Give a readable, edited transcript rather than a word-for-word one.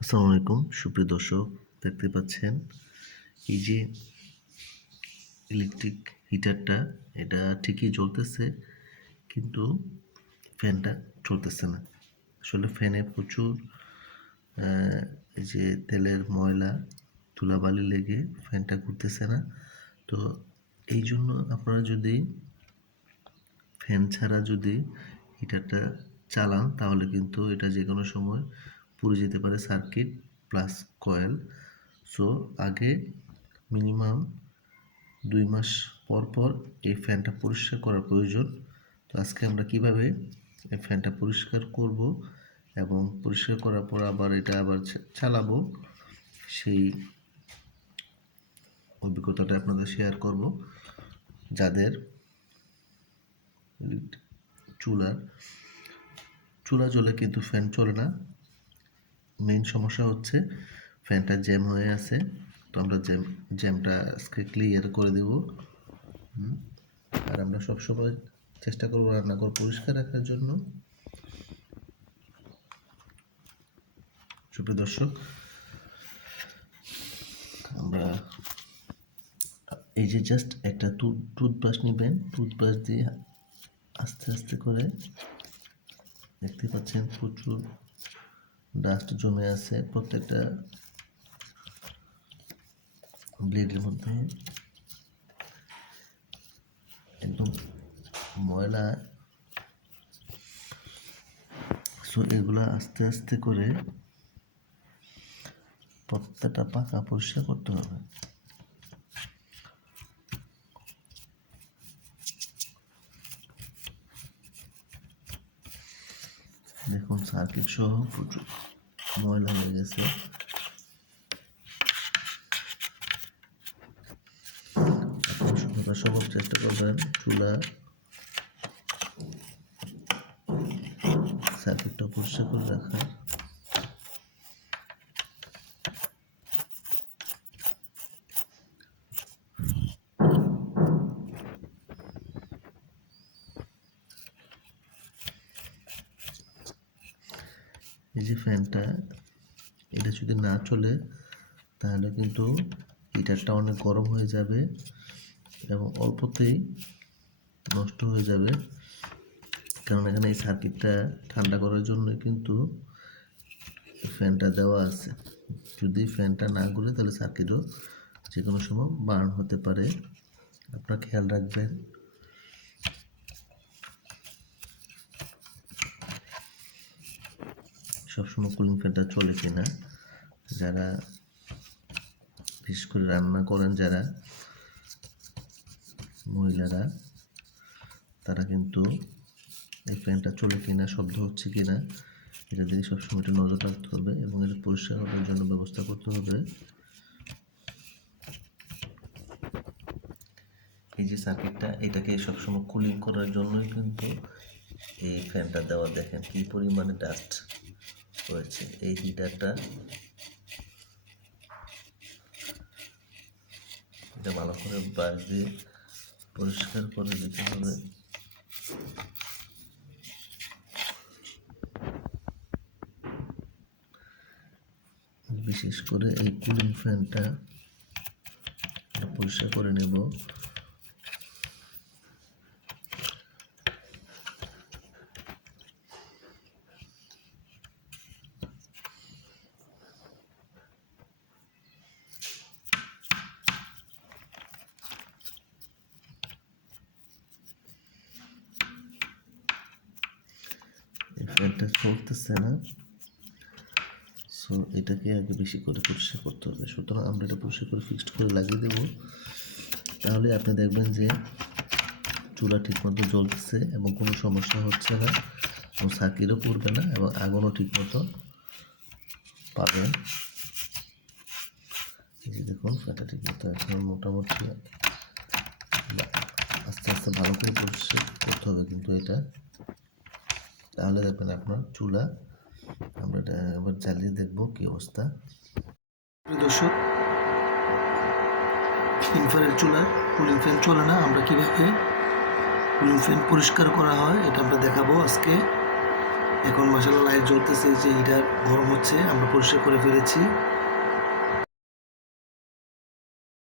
আসসালামু আলাইকুম সুপ্রিয় দর্শক, দেখতে পাচ্ছেন এই যে ইলেকট্রিক হিটারটা, এটা ঠিকই চলতেছে কিন্তু ফ্যানটা চলতেছে না। আসলে ফ্যানে প্রচুর এই যে তেলের ময়লা ধুলাবালি লেগে ফ্যানটা ঘুরতেছে না। তো এই জন্য আপনারা যদি ফ্যান ছাড়া যদি হিটারটা চালান তাহলে কিন্তু এটা যে কোনো সময় পুড়ে যেতে পারে সার্কিট প্লাস কয়েল। সো আগে মিনিমাম 2 মাস পর পর এই ফ্যানটা পরিষ্কার করা প্রয়োজন। তো আজকে আমরা কিভাবে এই ফ্যানটা পরিষ্কার করব এবং পরিষ্কার করার পর আবার এটা আবার চালাবো, সেই অভিজ্ঞতাটা আপনাদের শেয়ার করব। যাদের চুলা জ্বলে কিন্তু ফ্যান চলে না, মেইন সমস্যা হচ্ছে ফ্যানটা জ্যাম হয়ে আছে। তো আমরা জ্যামটা আজকে ক্লিয়ার করে দেব। আর আমরা সবসময় চেষ্টা করব রান্নাঘর পরিষ্কার রাখার জন্য। সুপ্রিয় দর্শক, আমরা এই যে জাস্ট একটা টুথব্রাশ নেবেন, টুথব্রাশ দিয়ে আস্তে আস্তে করে, দেখতে পাচ্ছেন প্রচুর ডাস্ট জমে আছে প্রত্যেকটা ব্লেডের মধ্যে, একদম ময়লা। সো এগুলা আস্তে আস্তে করে প্রত্যেকটা পাকা পরিষ্কার করতে হবে। দেখুন সার্কিট সহ প্রচুর ময়লা হয়ে গেছে। সবার চেষ্টা করবেন চুলা সার্কিটটা পরিষ্কার করে রাখার। এই যে ফ্যানটা, এটা যদি না চলে তাহলে কিন্তু হিটারটা অনেক গরম হয়ে যাবে এবং অল্পতেই নষ্ট হয়ে যাবে, কারণ এখানে এই সার্কিটটা ঠান্ডা করার জন্য কিন্তু ফ্যানটা দেওয়া আছে। যদি ফ্যানটা না ঘুরে তাহলে সার্কিটও যে কোনো সময় বার্ন হতে পারে। আপনারা খেয়াল রাখবেন। সবসময় কুলিং ফ্যানটা চলে কিনা, যারা বিশেষ করে রান্না করেন যারা মহিলারা, তারা কিন্তু এই ফ্যানটা চলে কিনা, শব্দ হচ্ছে কিনা, এটা দিয়ে সবসময় একটু নজর রাখতে হবে এবং এটা পরিষ্কার করার জন্য ব্যবস্থা করতে হবে। এই যে সার্কিটটা, এটাকে সবসময় কুলিং করার জন্যই কিন্তু এই ফ্যানটা দেওয়া। দেখেন কি পরিমাণে ডাস্ট হয়েছে। এই হিটারটা এটা ভালো করে ব্রাশ দিয়ে পরিষ্কার করে দিতে হবে। বিশেষ করে এই কুলিং ফ্যানটা পরিষ্কার করে নেব। এই ফ্যানটা চলতেছে না, সো এটাকে আগে বেশি করে পরিষ্কার করতে হবে। সুতরাং আমরা এটা পরিষ্কার করে ফিক্সড করে লাগিয়ে দেব। তাহলে আপনি দেখবেন যে চুলা ঠিকমতো জ্বলতেছে এবং কোনো সমস্যা হচ্ছে না, এবং সার্কিটও পড়বে না এবং আগুনও ঠিকমতো পাবেন। এই যে দেখুন ফ্যানটা ঠিকমতো এখন মোটামুটি আস্তে আস্তে ভালো করে পরিষ্কার করতে হবে কিন্তু এটা, তাহলে দেখবেন আপনার চুলা। আমরা এটা আবার জ্বালিয়ে দেখবো কি অবস্থা। দর্শক, ইনফ্রারেড চুলা কুলিং ফ্যান চলে না, আমরা কীভাবে কুলিং ফ্যান পরিষ্কার করা হয় এটা আমরা দেখাবো আজকে। এখন মাশাআল্লাহ লাইট জ্বলতেছে, যে হিটার গরম হচ্ছে, আমরা পরিষ্কার করে ফেলেছি।